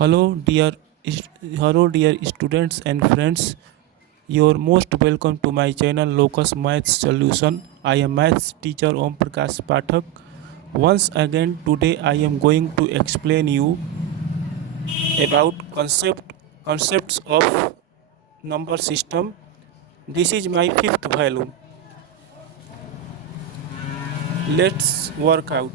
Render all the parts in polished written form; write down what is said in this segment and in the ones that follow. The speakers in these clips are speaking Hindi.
Hello, dear, hello, dear students and friends. You're most welcome to my channel Locus Maths Solution. I am maths teacher Om Prakash Pathak. Once again, today I am going to explain you about concepts of number system. This is my fifth volume. Let's work out.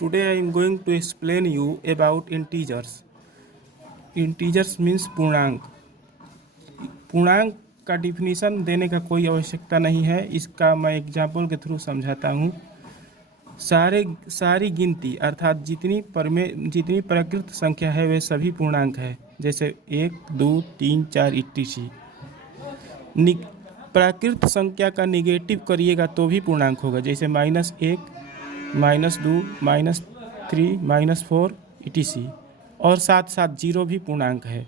Today I am going to explain you about integers. Integers means पूर्णांक. पूर्णांक का डिफिनीशन देने का कोई आवश्यकता नहीं है, इसका मैं एग्जाम्पल के थ्रू समझाता हूँ। सारी गिनती अर्थात जितनी प्राकृत संख्या है वे सभी पूर्णांक है, जैसे 1, 2, 3, 4 etc। प्राकृत संख्या का निगेटिव करिएगा तो भी पूर्णांक होगा, जैसे -1, -2, -3, -4 etc। और साथ साथ जीरो भी पूर्णांक है।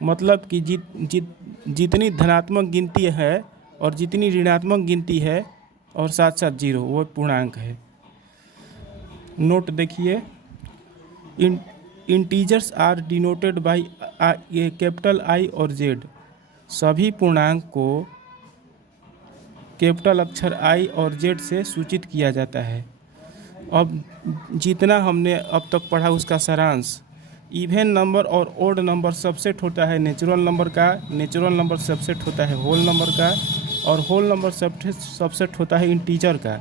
मतलब कि जितनी धनात्मक गिनती है और जितनी ऋणात्मक गिनती है और साथ साथ जीरो वो पूर्णांक है। नोट देखिए, integers are denoted by capital I और जेड। सभी पूर्णांक को कैपिटल अक्षर आई और जेड से सूचित किया जाता है। अब जितना हमने अब तक पढ़ा उसका सारांश। इवन नंबर और ओड नंबर सबसेट होता है नेचुरल नंबर का, नेचुरल नंबर सबसेट होता है होल नंबर का, और होल नंबर सबसेट होता है इंटीजर का।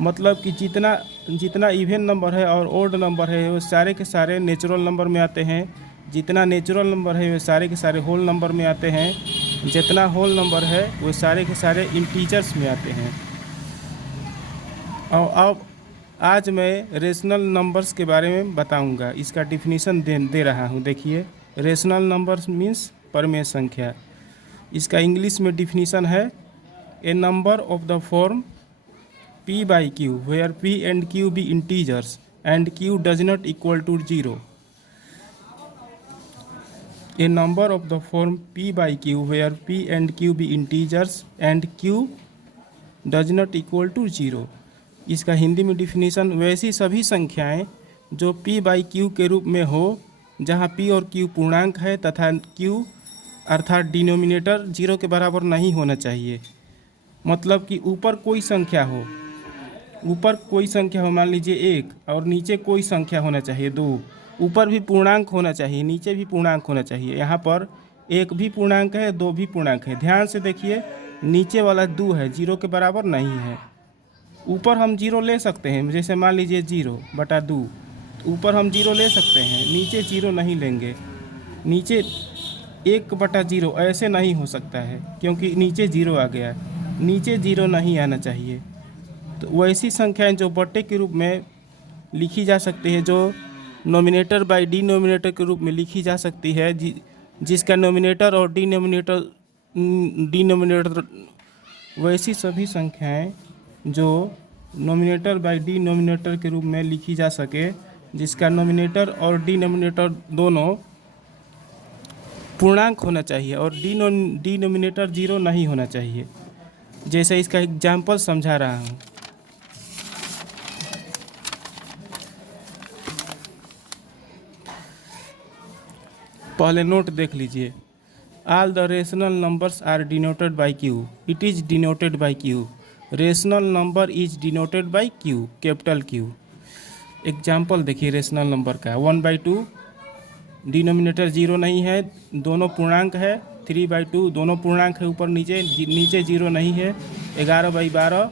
मतलब कि जितना इवन नंबर है और ओड नंबर है वो सारे के सारे नेचुरल नंबर में आते हैं। जितना नेचुरल नंबर है वे सारे के सारे होल नंबर में आते हैं। जितना होल नंबर है वो सारे के सारे इंटीजर्स में आते हैं। और अब आज मैं रेशनल नंबर्स के बारे में बताऊंगा, इसका डिफिनीशन दे रहा हूं। देखिए, रेशनल नंबर्स मीन्स परमेय संख्या। इसका इंग्लिश में डिफिनीशन है a number of the form p by q where p and q be integers and q does not equal to 0। A number of the form p by q where p and q be integers and q does not equal to 0। इसका हिंदी में डिफिनीशन, वैसी सभी संख्याएं जो p by q के रूप में हो जहां p और q पूर्णांक है तथा q अर्थात डिनोमिनेटर 0 के बराबर नहीं होना चाहिए। मतलब कि ऊपर कोई संख्या हो, मान लीजिए 1, और नीचे कोई संख्या होना चाहिए 2। ऊपर भी पूर्णांक होना चाहिए, नीचे भी पूर्णांक होना चाहिए। यहाँ पर 1 भी पूर्णांक है, 2 भी पूर्णांक है। ध्यान से देखिए, नीचे वाला 2 है, 0 के बराबर नहीं है। ऊपर हम 0 ले सकते हैं, जैसे मान लीजिए 0/2, ऊपर हम 0 ले सकते हैं, नीचे 0 नहीं लेंगे। नीचे 1/0 ऐसे नहीं हो सकता है, क्योंकि नीचे 0 आ गया। नीचे 0 नहीं आना चाहिए। तो वैसी संख्याएं जो बट्टे के रूप में लिखी जा सकती है, जो नोमिनेटर बाय डिनोमिनेटर के रूप में लिखी जा सकती है, जिसका नोमिनेटर और डिनोमिनेटर वैसी सभी संख्याएं जो नोमिनेटर बाय डिनोमिनेटर के रूप में लिखी जा सके, जिसका नोमिनेटर और डिनोमिनेटर दोनों पूर्णांक होना चाहिए और डिनोमिनेटर 0 नहीं होना चाहिए। जैसे इसका एग्जाम्पल समझा रहा हूँ। पहले नोट देख लीजिए। All the rational numbers are denoted by Q. It is denoted by Q. Rational number is denoted by Q, capital Q. Example देखिए रेशनल नंबर का। 1/2 डिनोमिनेटर 0 नहीं है, दोनों पूर्णांक है। 3/2 दोनों पूर्णांक है, ऊपर नीचे 0 नहीं है। 11/12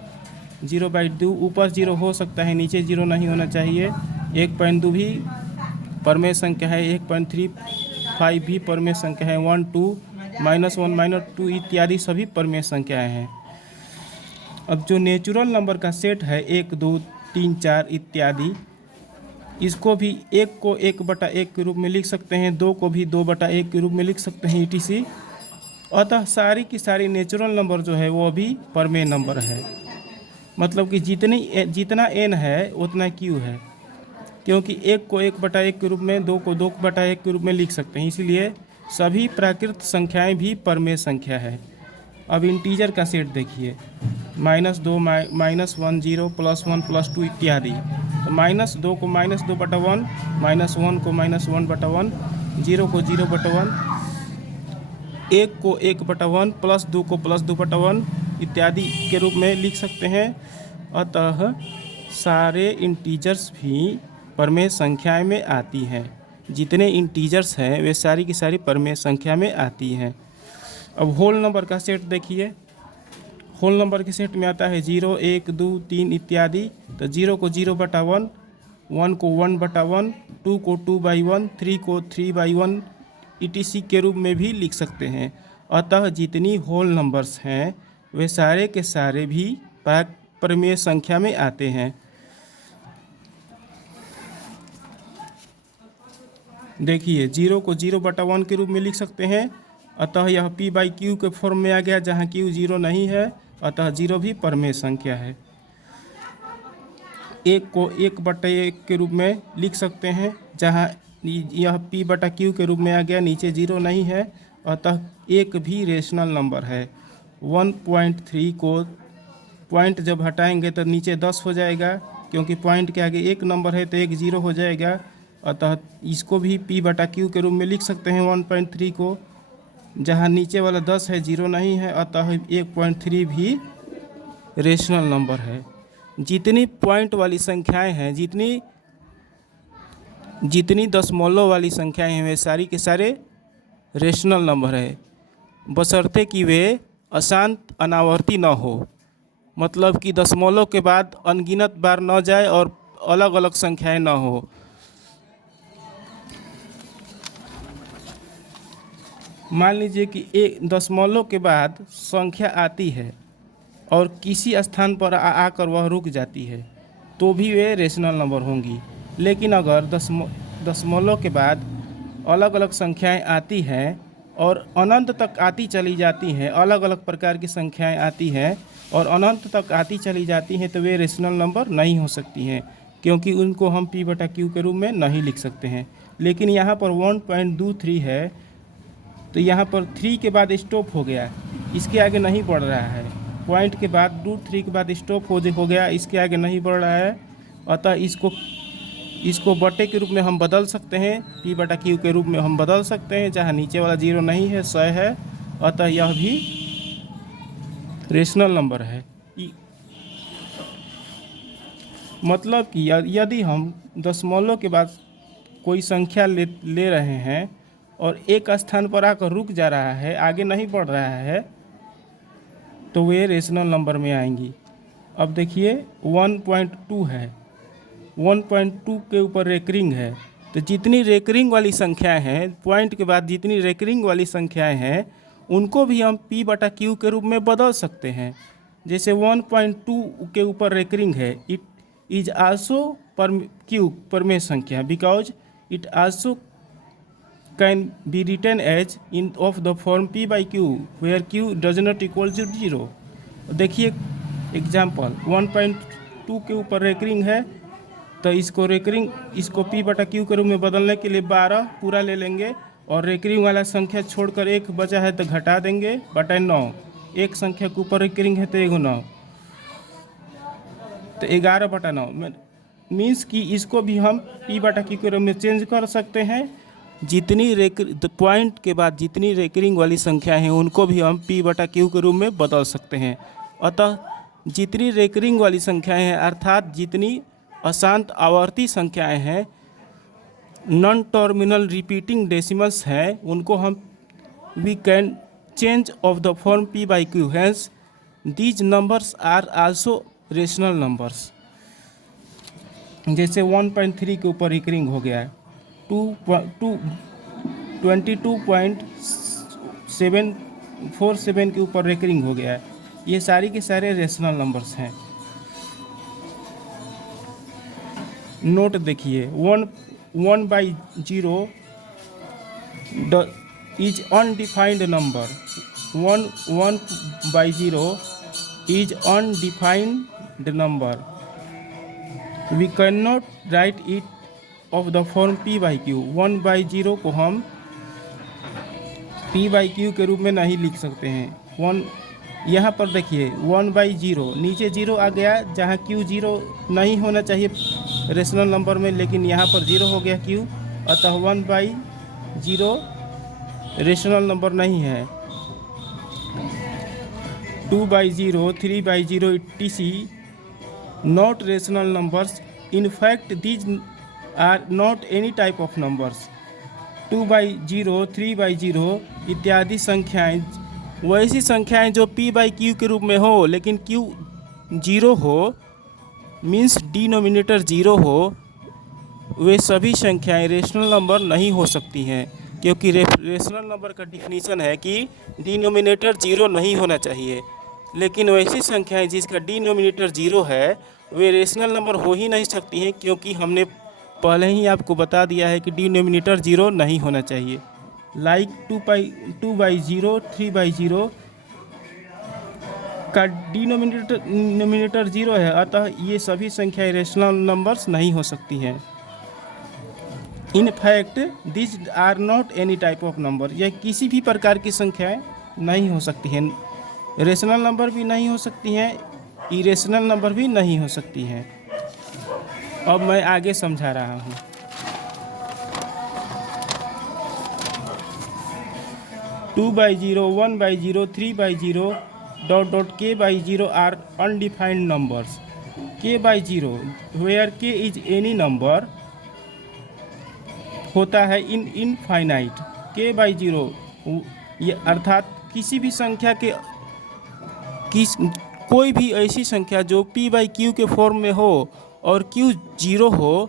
0/2 ऊपर 0 हो सकता है, नीचे 0 नहीं होना चाहिए। 1.2 भी परमेय संख्या है। 1.35 भी परमेय संख्या है। 1, 2, -1, -2 इत्यादि सभी परमेय संख्याएं हैं। अब जो नेचुरल नंबर का सेट है 1, 2, 3, 4 इत्यादि, इसको भी 1 को 1/1 के रूप में लिख सकते हैं, 2 को भी 2/1 के रूप में लिख सकते हैं etc। अतः सारी की सारी नेचुरल नंबर जो है वो भी परमेय नंबर है। मतलब कि जितना n है उतना q है, क्योंकि 1 को 1/1 के रूप में, 2 को 2/1 के रूप में लिख सकते हैं। इसलिए सभी प्राकृत संख्याएं भी परमेय संख्या है। अब इंटीजर का सेट देखिए, -2, -1, 0, +1, +2 इत्यादि। तो -2 को -2/1, -1 को -1/1, 0 को 0/1, 1 को 1/1, +2 को +2/1 इत्यादि के रूप में लिख सकते हैं। अतः सारे इंटीजर्स भी परमेय संख्याएं में आती हैं। जितने इंटीजर्स हैं वे सारी की सारी परमेय संख्या में आती हैं। अब होल नंबर का सेट देखिए। होल नंबर के सेट में आता है 0, 1, 2, 3 इत्यादि। तो 0 को 0/1, 1 को 1/1, 2 को 2/1, 3 को 3/1 etc के रूप में भी लिख सकते हैं। अतः जितनी होल नंबर्स हैं वे सारे के सारे भी परमेय संख्या में आते हैं। देखिए 0 को 0/1 के रूप में लिख सकते हैं। अतः यह p/q के फॉर्म में आ गया, जहाँ q 0 नहीं है, अतः 0 भी परमेय संख्या है। 1 को 1/1 के रूप में लिख सकते हैं, जहाँ यह p/q के रूप में आ गया, नीचे 0 नहीं है, अतः 1 भी रेशनल नंबर है। 1.3 को पॉइंट जब हटाएंगे तो नीचे 10 हो जाएगा, क्योंकि पॉइंट के आगे 1 नंबर है तो 1 0 हो जाएगा। अतः इसको भी p/q के रूप में लिख सकते हैं 1.3 को, जहाँ नीचे वाला 10 है, 0 नहीं है, अतः 1.3 भी रेशनल नंबर है। जितनी पॉइंट वाली संख्याएं हैं, जितनी दशमलव वाली संख्याएं हैं, वे सारी के सारे रेशनल नंबर है, बशर्ते कि वे अशांत अनावर्ती न हो। मतलब कि दशमलव के बाद अनगिनत बार न जाए और अलग अलग संख्याएं न हो। मान लीजिए कि एक दशमलव के बाद संख्या आती है और किसी स्थान पर आकर वह रुक जाती है, तो भी वे रेशनल नंबर होंगी। लेकिन अगर दशमलव के बाद अलग अलग संख्याएं आती हैं और अनंत तक आती चली जाती हैं, अलग अलग प्रकार की संख्याएं आती हैं और अनंत तक आती चली जाती हैं, तो वे रेशनल नंबर नहीं हो सकती हैं, क्योंकि उनको हम p/q के रूप में नहीं लिख सकते हैं। लेकिन यहाँ पर 1.23 है, तो यहाँ पर 3 के बाद स्टॉप हो गया, इसके आगे नहीं बढ़ रहा है। पॉइंट के बाद 3 के बाद स्टॉप हो गया, इसके आगे नहीं बढ़ रहा है। अतः इसको बटे के रूप में हम बदल सकते हैं, p/q के रूप में हम बदल सकते हैं, जहाँ नीचे वाला 0 नहीं है, 100 है। अतः यह भी रेशनल नंबर है। मतलब कि यदि हम दशमलव के बाद कोई संख्या ले रहे हैं और एक स्थान पर आकर रुक जा रहा है, आगे नहीं बढ़ रहा है, तो वे रेशनल नंबर में आएंगी। अब देखिए 1.2 है, 1.2 के ऊपर रेकरिंग है, तो जितनी रेकरिंग वाली संख्याएं हैं, पॉइंट के बाद जितनी रेकरिंग वाली संख्याएं हैं, उनको भी हम p/q के रूप में बदल सकते हैं। जैसे 1.2 के ऊपर रेकरिंग है, इट इज आल्सो परमेय संख्या, because it also can be written as in of the form p/q where q does not equal to 0। देखिए एग्जाम्पल 1.2 के ऊपर रेकरिंग है, तो इसको p/q के रूप में बदलने के लिए 12 पूरा ले लेंगे और रेकरिंग वाला संख्या छोड़कर 1 बचा है तो घटा देंगे, बटा 9। एक संख्या के ऊपर रेकरिंग है तो 1 9, तो 11/9 मीन्स कि इसको भी हम p/q के रूप में चेंज कर सकते हैं। जितनी पॉइंट के बाद जितनी रेकरिंग वाली संख्या हैं, उनको भी हम p/q के रूप में बदल सकते हैं। अतः जितनी रेकरिंग वाली संख्याएं हैं, अर्थात जितनी अशांत आवर्ती संख्याएं हैं, नॉन टर्मिनल रिपीटिंग डेसिमल्स हैं, उनको हम we can change of the form p/q, hence these numbers are also rational numbers. जैसे 1.3 के ऊपर रेकरिंग हो गया है, 22.747 के ऊपर रेकरिंग हो गया है, ये सारी के सारे रेशनल नंबर्स हैं। नोट देखिए 1/0 is undefined number, 1/0 is undefined number, we can not write it of the form p/q। 1/0 को हम p/q के रूप में नहीं लिख सकते हैं। यहाँ पर देखिए 1/0, नीचे 0 आ गया, जहाँ q 0 नहीं होना चाहिए, रेशनल नंबर में, लेकिन यहाँ पर 0 हो गया क्यू, अतः 1/0 रेशनल नंबर नहीं है। 2/0, 3/0 etc. not rational numbers. In fact, these are not any type of numbers. 2/0, 3/0 इत्यादि संख्याएं वैसी संख्याएं जो p/q के रूप में हो लेकिन q 0 हो, मीन्स डिनोमिनेटर 0 हो, वे सभी संख्याएं रेशनल नंबर नहीं हो सकती हैं, क्योंकि रेशनल नंबर का डिफिनीशन है कि डिनोमिनेटर 0 नहीं होना चाहिए। लेकिन वैसी संख्याएं जिसका डिनोमिनेटर 0 है वे रेशनल नंबर हो ही नहीं सकती हैं, क्योंकि हमने पहले ही आपको बता दिया है कि डिनोमिनेटर 0 नहीं होना चाहिए। लाइक 2/0, 3/0 का डिनोमिनेटर 0 है, अतः ये सभी संख्याएं रेशनल नंबर्स नहीं हो सकती हैं। In fact this are not any type of number, यह किसी भी प्रकार की संख्याएं नहीं हो सकती हैं। रेशनल नंबर भी नहीं हो सकती हैं, इरेशनल नंबर भी नहीं हो सकती हैं। अब मैं आगे समझा रहा हूँ। Two by zero, 1/0, 3/0 ... k/0 are undefined numbers. k/0 where k is any number होता है इनफाइनाइट। k/0 ये अर्थात किसी भी संख्या के कोई भी ऐसी संख्या जो p/q के फॉर्म में हो और q 0 हो,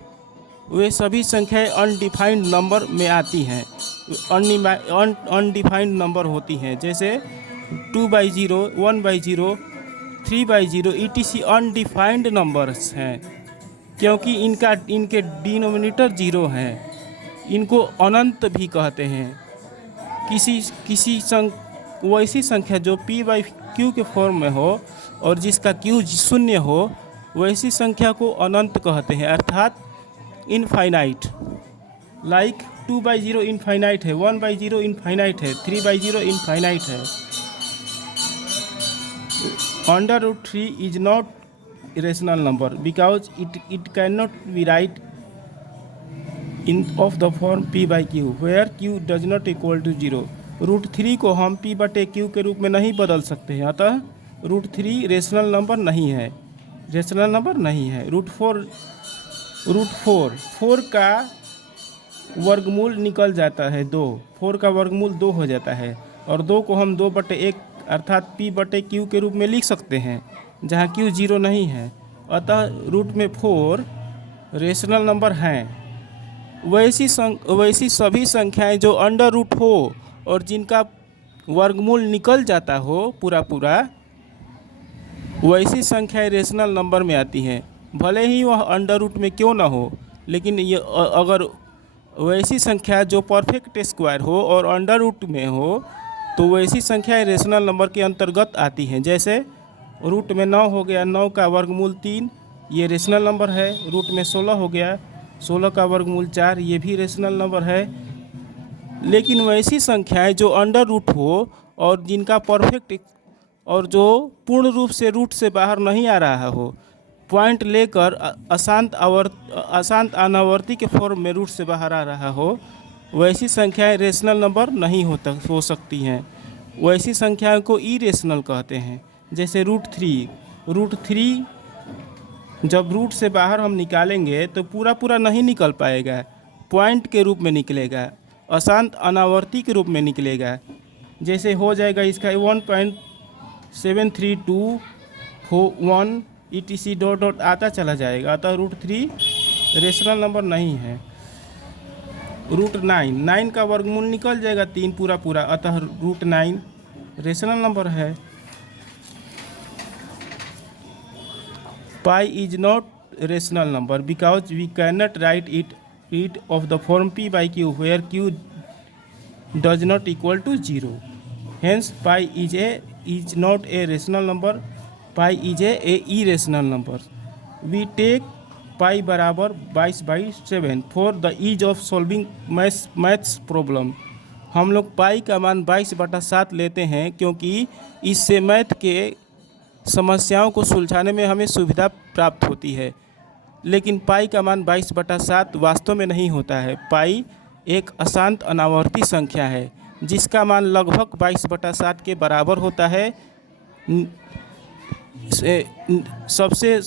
वे सभी संख्याएं अनडिफाइंड नंबर में आती हैं, अनडिफाइंड नंबर होती हैं। जैसे 2/0, 1/0, 3/0 etc. अनडिफाइंड नंबर्स हैं, क्योंकि इनके डिनोमिनेटर 0 हैं। इनको अनंत भी कहते हैं। वैसी संख्या जो p/q के फॉर्म में हो और जिसका q 0 हो, वैसी संख्या को अनंत कहते हैं, अर्थात इनफाइनाइट। लाइक 2/0 इनफाइनाइट है, 1/0 इनफाइनाइट है, 3/0 इनफाइनाइट है। √3 is not rational number because it cannot be write in of the form p/q where q does not equal to 0। √3 को हम p/q के रूप में नहीं बदल सकते हैं, अतः √3 रेशनल नंबर नहीं है, रेशनल नंबर नहीं है। √4 का वर्गमूल निकल जाता है 2, 4 का वर्गमूल 2 हो जाता है, और 2 को हम 2/1 अर्थात p/q के रूप में लिख सकते हैं, जहाँ q 0 नहीं है, अतः √4 रेशनल नंबर हैं। वैसी सभी संख्याएं जो अंडर रूट हो और जिनका वर्गमूल निकल जाता हो पूरा, वैसी संख्याएं रेशनल नंबर में आती हैं, भले ही वह अंडर रूट में क्यों ना हो। लेकिन ये अगर वैसी संख्या जो परफेक्ट स्क्वायर हो और अंडर रूट में हो, तो वैसी संख्याएं रेशनल नंबर के अंतर्गत आती हैं। जैसे रूट में 9 हो गया, 9 का वर्गमूल 3, ये रेशनल नंबर है। रूट में 16 हो गया, 16 का वर्गमूल 4, ये भी रेशनल नंबर है। लेकिन वैसी संख्याएं जो अंडर रूट हो और जिनका परफेक्ट और जो पूर्ण रूप से रूट से बाहर नहीं आ रहा हो, पॉइंट लेकर अशांत अनावर्ती के फॉर्म में रूट से बाहर आ रहा हो, वैसी संख्याएं रेशनल नंबर नहीं हो सकती हैं। वैसी संख्याओं को इरेशनल कहते हैं। जैसे √3 जब रूट से बाहर हम निकालेंगे तो पूरा नहीं निकल पाएगा, पॉइंट के रूप में निकलेगा, अशांत अनावर्ती के रूप में निकलेगा। जैसे हो जाएगा इसका 1.7321 etc. आता चला जाएगा, अतः √3 रेशनल नंबर नहीं है। √9 का वर्गमूल निकल जाएगा 3 पूरा, अतः √9 रेशनल नंबर है। Pi is not rational number because we cannot write it of the form p/q where q does not equal to 0. Hence pi is not a rational number. Pi is a irrational number. We take pi बराबर 22/7 for the ease of solving maths problem. हम लोग पाई का मान 22/7 लेते हैं, क्योंकि इससे मैथ के समस्याओं को सुलझाने में हमें सुविधा प्राप्त होती है। लेकिन पाई का मान 22/7 वास्तव में नहीं होता है। पाई एक अशांत अनावर्ती संख्या है जिसका मान लगभग 22/7 के बराबर होता है। सबसे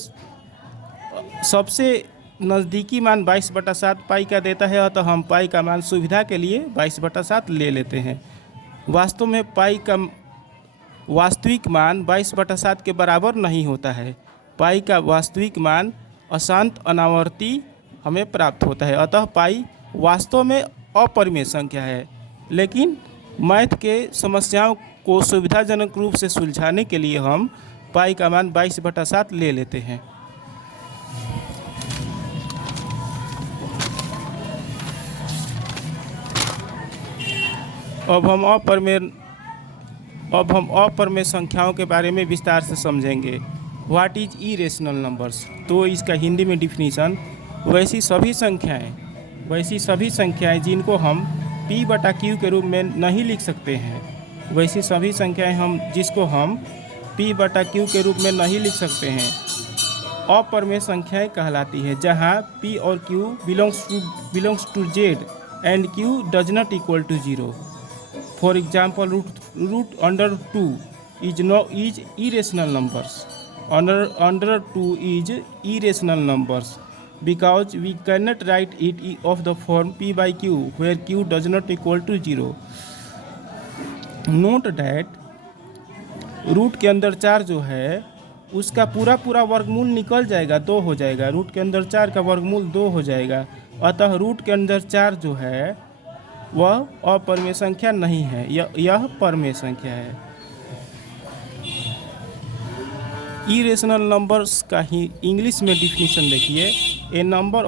सबसे नज़दीकी मान 22/7 पाई का देता है, अतः हम पाई का मान सुविधा के लिए 22/7 ले लेते हैं। वास्तव में पाई का वास्तविक मान 22/7 के बराबर नहीं होता है। पाई का वास्तविक मान अशांत अनावर्ती हमें प्राप्त होता है, अतः पाई वास्तव में अपरिमेय संख्या है। लेकिन मैथ के समस्याओं को सुविधाजनक रूप से सुलझाने के लिए हम पाई का मान 22/7 ले लेते हैं। अब हम अपरिमेय संख्याओं के बारे में विस्तार से समझेंगे। What is irrational numbers? तो इसका हिंदी में डिफिनीशन वैसी सभी संख्याएं जिनको हम p/q के रूप में नहीं लिख सकते हैं। वैसी सभी संख्याएं जिसको हम p/q के रूप में नहीं लिख सकते हैं अपरिमेय संख्याएं कहलाती है, जहां p और q belongs to z and q does not equal to 0। For example, √2 is irrational numbers. Under 2 is irrational numbers because we cannot write it of the form p/q where q does not equal to 0. Note that root के अंदर 4 जो है उसका पूरा वर्गमूल निकल जाएगा, 2 हो जाएगा। रूट के अंदर 4 का वर्गमूल 2 हो जाएगा, अतः रूट के अंदर 4 जो है वह अपरिमेय संख्या नहीं है, यह परिमेय संख्या है। इरेशनल नंबर्स का ही इंग्लिश में डिफिनीशन देखिए। A number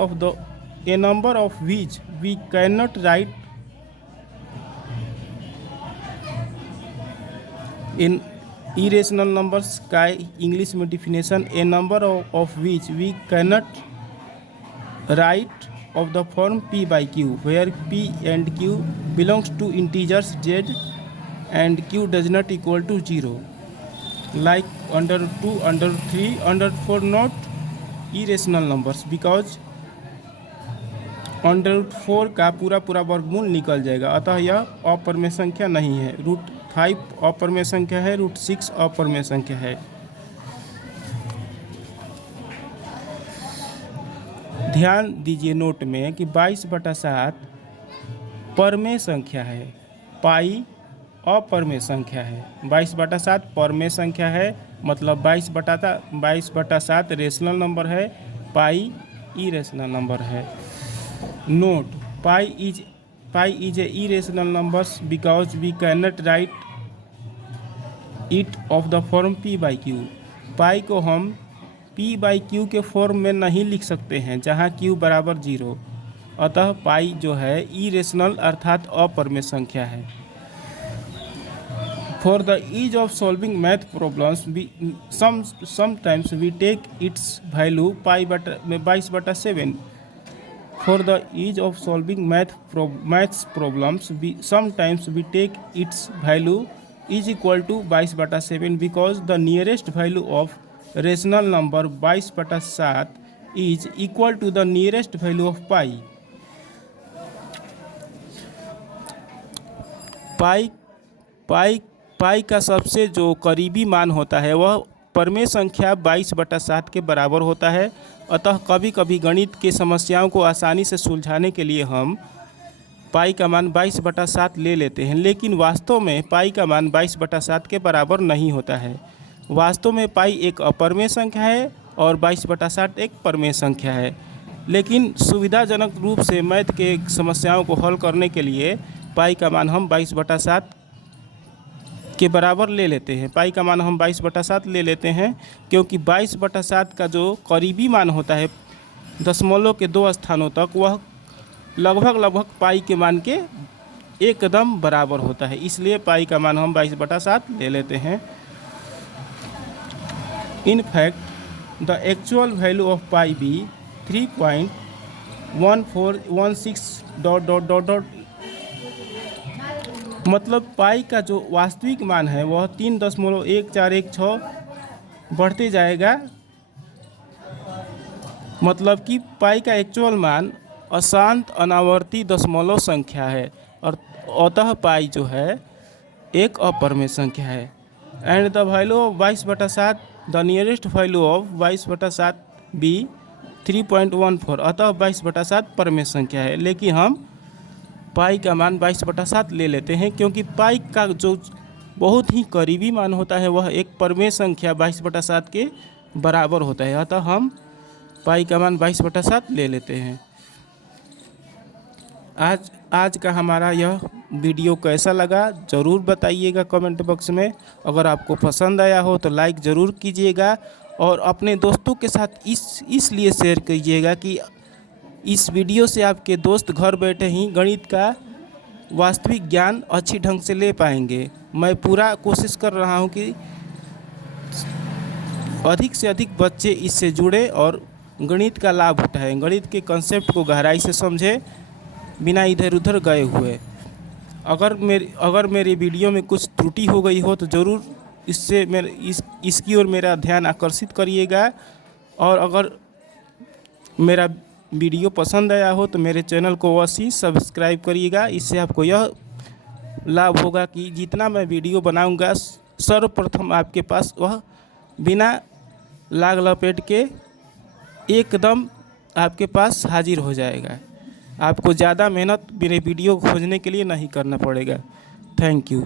of which we can not write in irrational numbers का इंग्लिश में definition a number of which we can not write of the form p/q where p and q belongs to integers z and q does not equal to 0, like under 2, under 3, under 4 not irrational numbers because under 4 का पूरा वर्गमूल निकल जाएगा, अतः यह अपरिमेय संख्या नहीं है। √5 अपरिमेय संख्या है, √6 अपरिमेय संख्या है। ध्यान दीजिए नोट में कि 22/7 परिमेय संख्या है, पाई अपरिमेय संख्या है। 22/7 परिमेय संख्या है, मतलब 22/7 रेशनल नंबर है, पाई इरेशनल नंबर है। Note, pi is a irrational numbers because we can not write it of the form p/q। Pi को हम p/q के फॉर्म में नहीं लिख सकते हैं जहां q बराबर 0, अतः पाई जो है इरेशनल अर्थात अपरिमेय संख्या है। For the ease of solving math problems sometimes we take its value 22/7। For the ease of solving maths problems sometimes we take its value is equal to 22/7 because the nearest value of rational number 22/7 is equal to the nearest value of pi का सबसे जो करीबी मान होता है वह परिमेय संख्या 22/7 के बराबर होता है। अतः कभी कभी गणित के समस्याओं को आसानी से सुलझाने के लिए हम पाई का मान 22/7 ले लेते हैं, लेकिन वास्तव में पाई का मान 22/7 के बराबर नहीं होता है। वास्तव में पाई एक अपरिमेय संख्या है और 22/7 एक परिमेय संख्या है। लेकिन सुविधाजनक रूप से मैथ के समस्याओं को हल करने के लिए पाई का मान हम 22/7 के बराबर ले लेते हैं। पाई का मान हम 22/7 ले लेते हैं क्योंकि 22/7 का जो करीबी मान होता है दशमलव के 2 स्थानों तक, वह लगभग पाई के मान के एकदम बराबर होता है, इसलिए पाई का मान हम 22/7 ले लेते हैं। In fact, the actual value of pi be 3.1416 ... मतलब पाई का जो वास्तविक मान है वह 3.1416 बढ़ते जाएगा मतलब कि पाई का एक्चुअल मान अशांत अनावर्ती दशमलव संख्या है और अतः पाई जो है एक अपरिमेय संख्या है। And the value of 22/7 the nearest value of 22/7 be 3.14, अतः 22/7 परिमेय संख्या है। लेकिन हम पाई का मान 22/7 ले लेते हैं क्योंकि पाई का जो बहुत ही करीबी मान होता है वह एक परिमेय संख्या 22/7 के बराबर होता है, अतः हम पाई का मान 22/7 ले लेते हैं। आज का हमारा यह वीडियो कैसा लगा ज़रूर बताइएगा कमेंट बॉक्स में। अगर आपको पसंद आया हो तो लाइक ज़रूर कीजिएगा और अपने दोस्तों के साथ इसलिए शेयर कीजिएगा कि इस वीडियो से आपके दोस्त घर बैठे ही गणित का वास्तविक ज्ञान अच्छी ढंग से ले पाएंगे। मैं पूरा कोशिश कर रहा हूं कि अधिक से अधिक बच्चे इससे जुड़े और गणित का लाभ उठाएं, गणित के कंसेप्ट को गहराई से समझें बिना इधर उधर गए हुए। अगर मेरी वीडियो में कुछ त्रुटि हो गई हो तो ज़रूर इसकी ओर मेरा ध्यान आकर्षित करिएगा। और अगर मेरा वीडियो पसंद आया हो तो मेरे चैनल को अवश्य सब्सक्राइब करिएगा। इससे आपको यह लाभ होगा कि जितना मैं वीडियो बनाऊंगा सर्वप्रथम आपके पास वह बिना लाग लपेट के एकदम आपके पास हाजिर हो जाएगा। आपको ज़्यादा मेहनत मेरे वीडियो खोजने के लिए नहीं करना पड़ेगा। Thank you.